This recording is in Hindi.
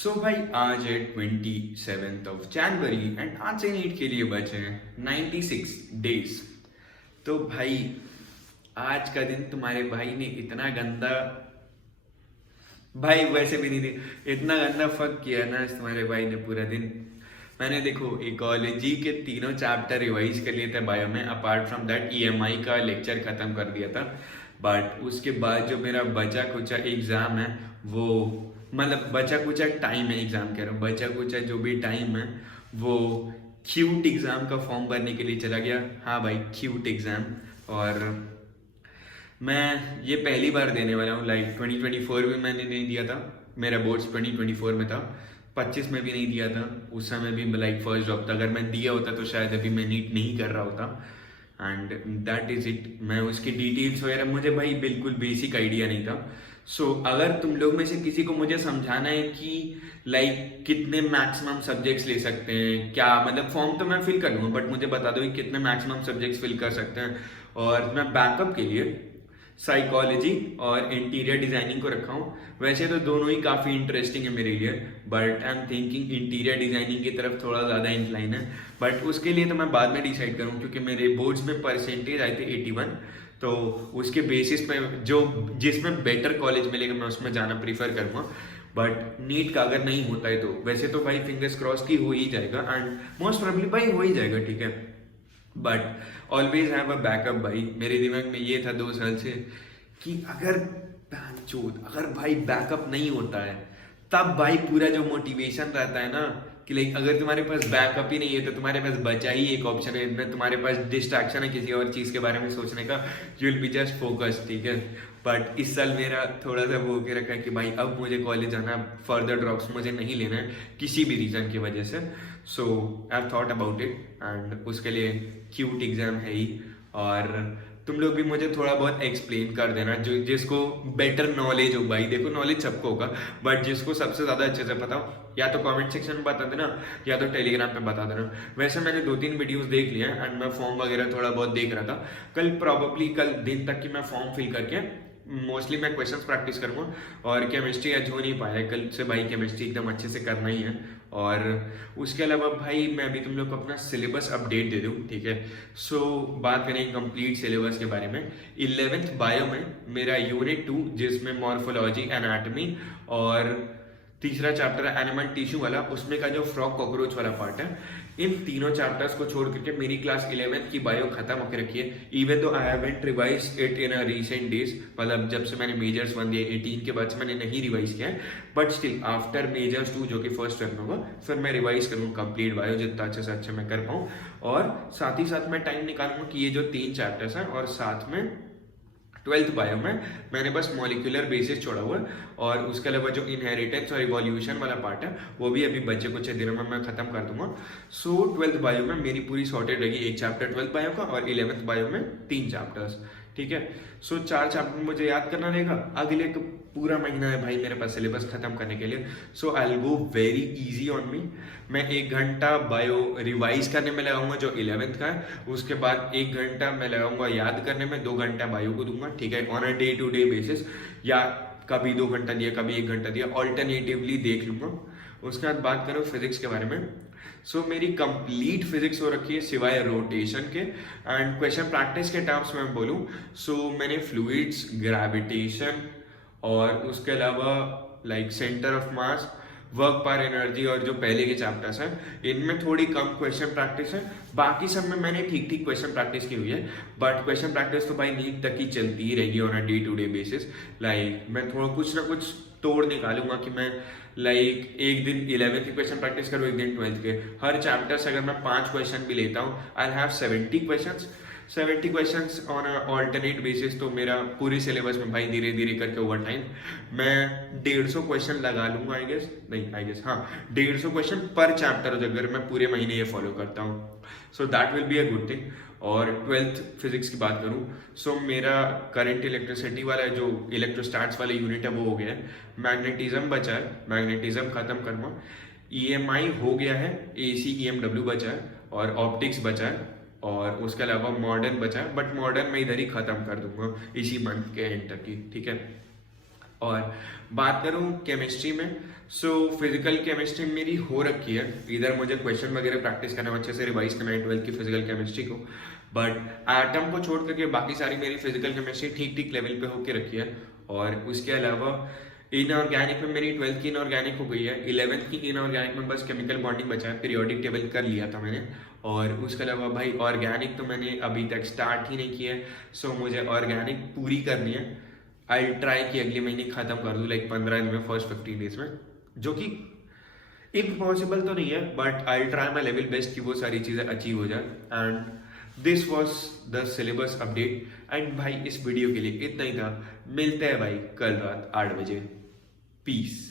सो भाई आज है 27 एंड आज से नीट के लिए बचे हैं 96 डेज। तो भाई आज का दिन तुम्हारे भाई ने इतना गंदा, भाई वैसे भी नहीं थी, इतना गंदा फक किया ना आज तुम्हारे भाई ने पूरा दिन। मैंने देखो इकोलॉजी के तीनों चैप्टर रिवाइज कर लिए थे बायो में, अपार्ट फ्रॉम दैट ईएमआई का लेक्चर खत्म कर दिया था। बट उसके बाद जो मेरा बचा कुचा एग्जाम है वो, मतलब बचा कुचा टाइम है, एग्जाम कह रहा हूँ, बचा कुचा जो भी टाइम है वो क्यूट एग्जाम का फॉर्म भरने के लिए चला गया। हाँ भाई, क्यूट एग्जाम। और मैं ये पहली बार देने वाला हूँ। लाइक 2024 में मैंने नहीं दिया था, मेरा बोर्ड्स 2024 में था, 25 में भी नहीं दिया था, उस समय भी लाइक फर्स्ट जॉब था। अगर मैं दिया होता तो शायद अभी मैं नीट नहीं कर रहा होता। And that is it. मैं उसकी डिटेल्स वगैरह मुझे भाई बिल्कुल बेसिक आइडिया नहीं था। अगर तुम लोग में से किसी को मुझे समझाना है कि लाइक कितने मैक्सिमम सब्जेक्ट्स ले सकते हैं, क्या मतलब, फॉर्म तो मैं फिल कर लूँगा बट मुझे बता दो कि कितने मैक्सिमम सब्जेक्ट्स फिल कर सकते हैं। और मैं बैकअप के लिए साइकोलॉजी और इंटीरियर डिजाइनिंग को रखा हूँ। वैसे तो दोनों ही काफ़ी इंटरेस्टिंग है मेरे लिए, but I am thinking interior designing की तरफ थोड़ा ज़्यादा इंक्लाइन है। बट उसके लिए तो मैं बाद में डिसाइड करूँ, क्योंकि मेरे बोर्ड्स में परसेंटेज आए थे 81। तो उसके बेसिस पे जो जिसमें बेटर कॉलेज मिलेगा मैं उसमें जाना प्रीफर करूँगा। बट नीट का अगर नहीं होता है तो वैसे तो भाई फिंगर्स क्रॉस की हो ही जाएगा, एंड मोस्ट प्रोबेबली भाई हो ही जाएगा, ठीक है। But always have a backup. भाई मेरे दिमाग में ये था 2 साल से कि अगर भाई बैकअप नहीं होता है तब भाई पूरा जो मोटिवेशन रहता है ना कि लाइक अगर तुम्हारे पास बैकअप ही नहीं है तो तुम्हारे पास बचा ही एक ऑप्शन है, इनमें तुम्हारे पास डिस्ट्रैक्शन है किसी और चीज़ के बारे में सोचने का, you will be just focus, ठीक है। बट इस साल मेरा थोड़ा सा वो के रखा है कि भाई अब मुझे कॉलेज जाना, फर्दर ड्रॉप्स मुझे नहीं लेना है किसी भी रीज़न की वजह से। So I have thought about it, and उसके लिए क्यूट एग्जाम है ही। और तुम लोग भी मुझे थोड़ा बहुत एक्सप्लेन कर देना, जो जिसको बेटर नॉलेज हो। भाई देखो नॉलेज सबको होगा, बट जिसको सबसे ज़्यादा अच्छे से पता हो या तो कमेंट सेक्शन में बता देना या तो टेलीग्राम पे बता देना। वैसे मैंने 2-3 वीडियोस देख लिए एंड मैं फॉर्म वगैरह थोड़ा बहुत देख रहा था। कल दिन तक की मैं फॉर्म फिल करके मोस्टली मैं क्वेश्चंस प्रैक्टिस करूंगा। और केमिस्ट्री आज हो नहीं पाया कल से भाई, केमिस्ट्री एकदम अच्छे से करना ही है। और उसके अलावा भाई मैं अभी तुम लोग को अपना सिलेबस अपडेट दे दूँ, ठीक है। बात करें कंप्लीट सिलेबस के बारे में। 11th बायो में मेरा यूनिट 2 जिसमें मॉर्फोलॉजी, एनाटमी और तीसरा चैप्टर है एनिमल टिश्यू वाला, उसमें का जो फ्रॉग कॉकरोच वाला पार्ट है, इन तीनों चैप्टर्स को छोड़ करके मेरी क्लास 11th की बायो खत्म होकर रखी है। Even though I haven't revise it in a recent days, मतलब जब से मैंने मेजर्स 1 दिए 18 के बाद से मैंने नहीं रिवाइज किया है। बट स्टिल आफ्टर मेजर्स 2 जो कि फर्स्ट टर्म होगा, फिर मैं रिवाइज करूँगा कंप्लीट बायो जितना अच्छे से अच्छे मैं कर पाऊँ। और साथ ही साथ मैं टाइम निकालूंगा कि ये जो 3 चैप्टर्स हैं, और साथ में 12th बायो में मैंने बस मॉलिक्यूलर बेसिस छोड़ा हुआ है। और उसके अलावा जो इनहेरिटेंस और इवोल्यूशन वाला पार्ट है वो भी अभी बच्चे कुछ दिनों में मैं खत्म कर दूंगा। 12th बायो में मेरी पूरी सॉर्टेड रहेगी, एक चैप्टर 12th बायो का और 11th बायो में 3 चैप्टर्स, ठीक है। 4 चैप्टर मुझे याद करना रहेगा। अगले पूरा महीना है भाई मेरे पास सिलेबस खत्म करने के लिए। I will go very easy on me. मैं 1 घंटा बायो रिवाइज करने में लगाऊंगा जो 11th का है, उसके बाद 1 घंटा मैं लगाऊंगा याद करने में, 2 घंटा बायो को दूंगा, ठीक है, on a day to day basis, या कभी 2 घंटा दिया कभी 1 घंटा दिया, ऑल्टरनेटिवली देख लूंगा। उसके बाद बात करो फिजिक्स के बारे में। मेरी कंप्लीट फिजिक्स हो रखी है सिवाय रोटेशन के। एंड क्वेश्चन प्रैक्टिस के टर्म्स में बोलूँ, मैंने फ्लूइड्स, ग्रेविटेशन और उसके अलावा like centre of mass, work पर एनर्जी और जो पहले के चैप्टर्स हैं इनमें थोड़ी कम क्वेश्चन प्रैक्टिस है। बाकी सब में मैंने ठीक ठीक क्वेश्चन प्रैक्टिस की हुई है। बट क्वेश्चन प्रैक्टिस तो भाई नीट तक ही चलती ही रहेगी on a day to day basis. Like मैं थोड़ा कुछ ना कुछ तोड़ निकालूंगा कि मैं लाइक एक दिन 11th की क्वेश्चन प्रैक्टिस करूँ, एक दिन 12th के। हर चैप्टर से अगर मैं 5 क्वेश्चन भी लेता हूँ, I have 70 questions on alternate basis. तो मेरा पूरी सिलेबस में भाई धीरे धीरे करके ओवर टाइम मैं 150 क्वेश्चन लगा लूंगा, आई गेस हाँ, 150 क्वेश्चन पर चैप्टर अगर मैं पूरे महीने ये फॉलो करता हूँ। That will be a good thing. और 12th फिजिक्स की बात करूँ, मेरा करंट इलेक्ट्रिसिटी वाला जो इलेक्ट्रोस्टैट्स वाला यूनिट है वो हो गया है। मैग्नेटिज्म बचा है, मैग्नेटिज्म खत्म करूँगा। ईएमआई हो गया है, एसी ईएमडब्ल्यू बचा है और ऑप्टिक्स बचा है। और उसके अलावा मॉडर्न बचा है, बट मॉडर्न मैं इधर ही खत्म कर दूंगा इसी मंथ के एंड तक ही, ठीक है। और बात करूं केमिस्ट्री में, सो फिजिकल केमिस्ट्री मेरी हो रखी है, इधर मुझे क्वेश्चन वगैरह प्रैक्टिस करना, अच्छे से रिवाइज करना है 12th की फिजिकल केमिस्ट्री को, बट एटम को छोड़ करके बाकी सारी मेरी फिजिकल केमिस्ट्री ठीक ठीक लेवल पे होके रखी है। और उसके अलावा इनऑर्गेनिक में मेरी 12th की इनऑर्गेनिक हो गई है, 11th की इनऑर्गेनिक में बस केमिकल बॉन्डिंग बचा है, पीरियोडिक टेबल कर लिया था मैंने। और उसके अलावा भाई ऑर्गेनिक तो मैंने अभी तक स्टार्ट ही नहीं किया है, सो मुझे ऑर्गेनिक पूरी करनी है। आई ट्राई कि अगले महीने खत्म कर दूँ, लाइक 15 दिन में, फर्स्ट 15 डेज में, जो कि इम्पॉसिबल तो नहीं है, but I try my level best कि वो सारी चीज़ें अचीव हो जाए। And this was the syllabus update. And भाई इस वीडियो के लिए इतना ही था, मिलते हैं भाई कल रात 8 बजे। पीस।